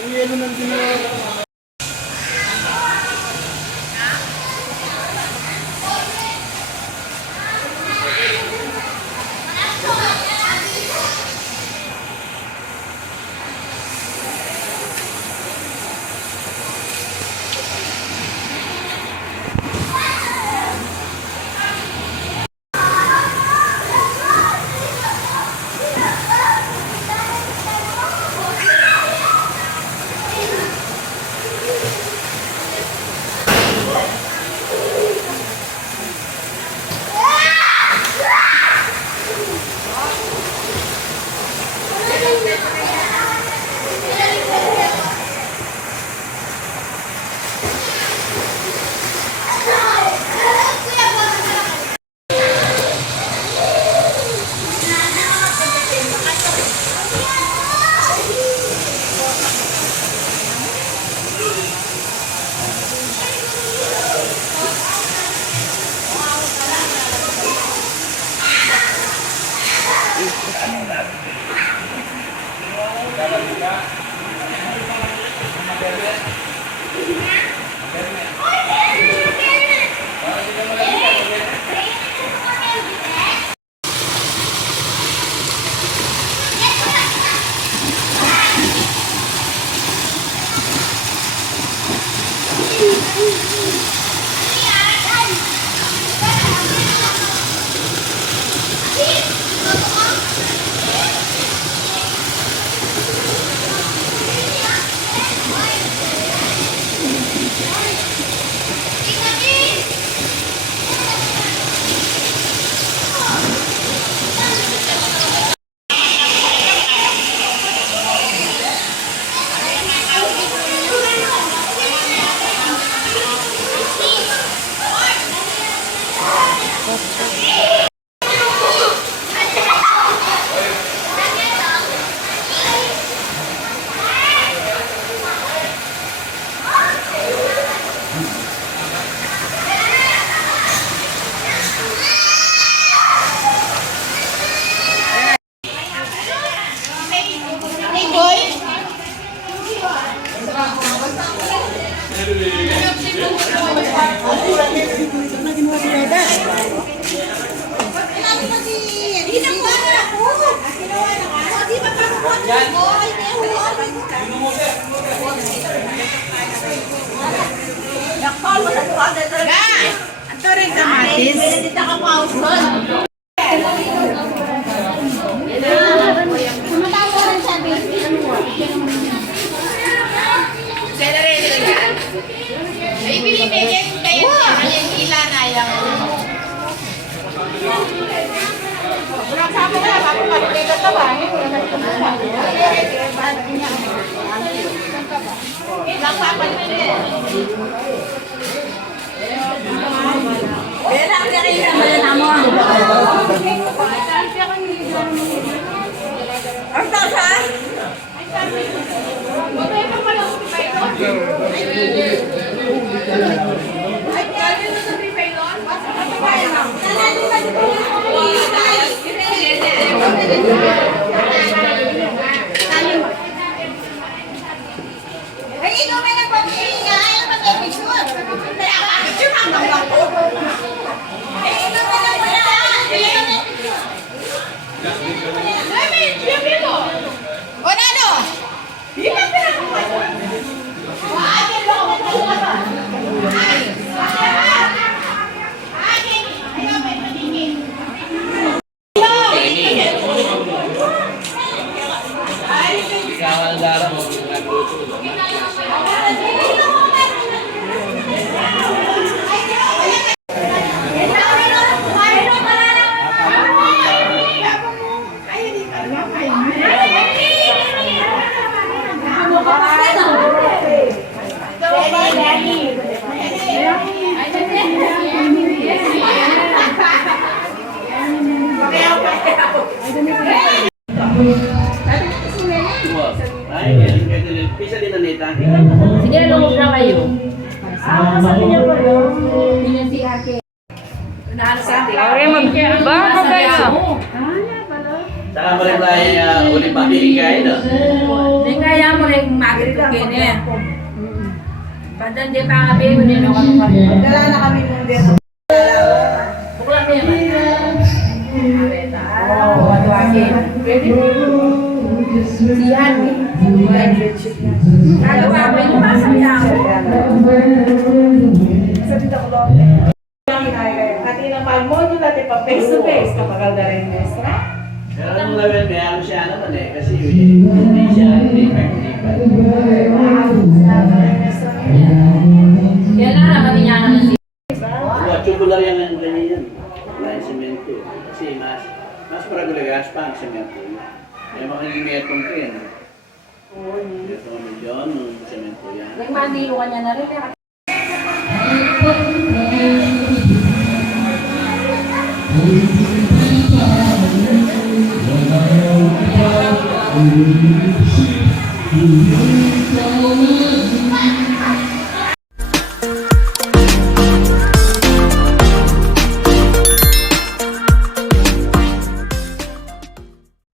Ang yelo ng dinero. Ito rin kamatis. Sige, lumog na kayo. Sa kanya po yun. Yun si ate. Naano sa atin? Okay, mag-baka kayo. Hala, pala. Saka mo rin tayo ulit makikikain, no? Hindi kaya mo rin mag-itukin eh. Padan di pa kami, hindi na kami marinig. Dala na kami ng dito. Buklang niya ba? Oo, wadwagi. Pwede mo. Siyan eh. Kalo ka, may lumasang niya ako. Sa dito ko lang. Ati na pag-modo natin pa face to face kapag alda rin mestra. Pero nung level, may ano siya naman eh. Kasi hindi siya lipat-lipat. Kaya na naman niya naman siya. Tubular yan ang ganyan yan. Wala yung semento. Kasi mas paragulagas pa ang semento. Kaya makikimietong ko yan. Ito ang milyon ng semento yan. Nagmandilo ka niya na rin. Thank you.